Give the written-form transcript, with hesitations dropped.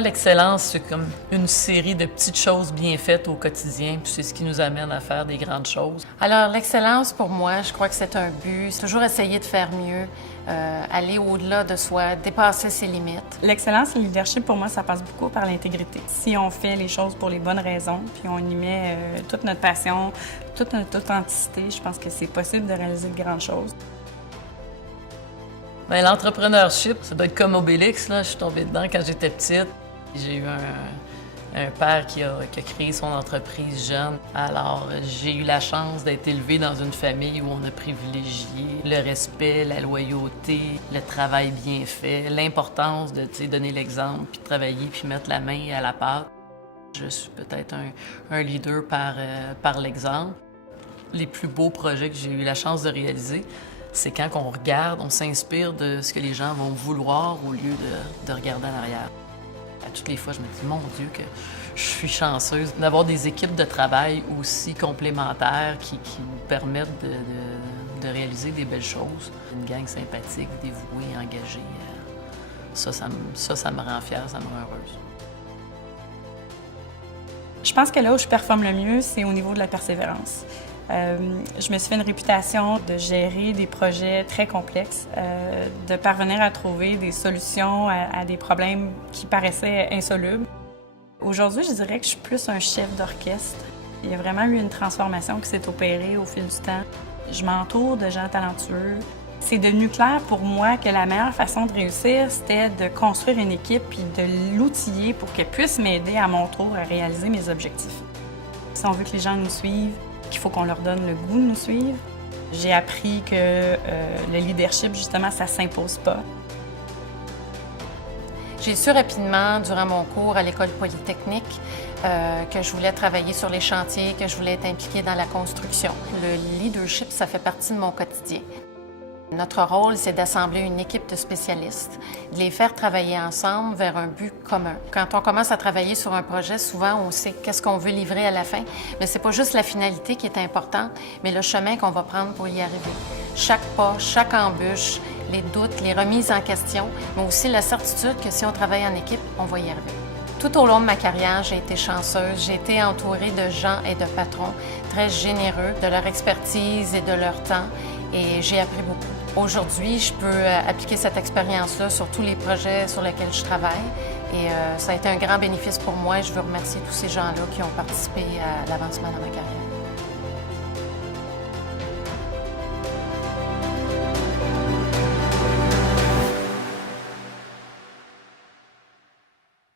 moi, l'excellence, c'est comme une série de petites choses bien faites au quotidien, puis c'est ce qui nous amène à faire des grandes choses. Alors, l'excellence, pour moi, je crois que c'est un but. C'est toujours essayer de faire mieux, aller au-delà de soi, dépasser ses limites. L'excellence et le leadership, pour moi, ça passe beaucoup par l'intégrité. Si on fait les choses pour les bonnes raisons, puis on y met toute notre passion, toute notre authenticité, je pense que c'est possible de réaliser de grandes choses. Bien, l'entrepreneurship, ça doit être comme Obélix, là. Je suis tombée dedans quand j'étais petite. J'ai eu un père qui a créé son entreprise jeune. Alors, j'ai eu la chance d'être élevée dans une famille où on a privilégié le respect, la loyauté, le travail bien fait, l'importance de donner l'exemple, puis de travailler, puis mettre la main à la pâte. Je suis peut-être un leader par l'exemple. Les plus beaux projets que j'ai eu la chance de réaliser, c'est quand on regarde, on s'inspire de ce que les gens vont vouloir au lieu de regarder en arrière. À toutes les fois, je me dis, mon Dieu, que je suis chanceuse d'avoir des équipes de travail aussi complémentaires qui nous permettent de réaliser des belles choses. Une gang sympathique, dévouée, engagée, ça me rend fière, ça me rend heureuse. Je pense que là où je performe le mieux, c'est au niveau de la persévérance. Je me suis fait une réputation de gérer des projets très complexes, de parvenir à trouver des solutions à des problèmes qui paraissaient insolubles. Aujourd'hui, je dirais que je suis plus un chef d'orchestre. Il y a vraiment eu une transformation qui s'est opérée au fil du temps. Je m'entoure de gens talentueux. C'est devenu clair pour moi que la meilleure façon de réussir, c'était de construire une équipe et de l'outiller pour qu'elle puisse m'aider à mon tour à réaliser mes objectifs. Si on veut que les gens nous suivent, qu'il faut qu'on leur donne le goût de nous suivre. J'ai appris que le leadership, justement, ça ne s'impose pas. J'ai su rapidement, durant mon cours à l'École polytechnique, que je voulais travailler sur les chantiers, que je voulais être impliquée dans la construction. Le leadership, ça fait partie de mon quotidien. Notre rôle, c'est d'assembler une équipe de spécialistes, de les faire travailler ensemble vers un but commun. Quand on commence à travailler sur un projet, souvent, on sait qu'est-ce qu'on veut livrer à la fin, mais c'est pas juste la finalité qui est importante, mais le chemin qu'on va prendre pour y arriver. Chaque pas, chaque embûche, les doutes, les remises en question, mais aussi la certitude que si on travaille en équipe, on va y arriver. Tout au long de ma carrière, j'ai été chanceuse. J'ai été entourée de gens et de patrons très généreux de leur expertise et de leur temps, et j'ai appris beaucoup. Aujourd'hui, je peux appliquer cette expérience-là sur tous les projets sur lesquels je travaille, et ça a été un grand bénéfice pour moi, et je veux remercier tous ces gens-là qui ont participé à l'avancement de ma carrière.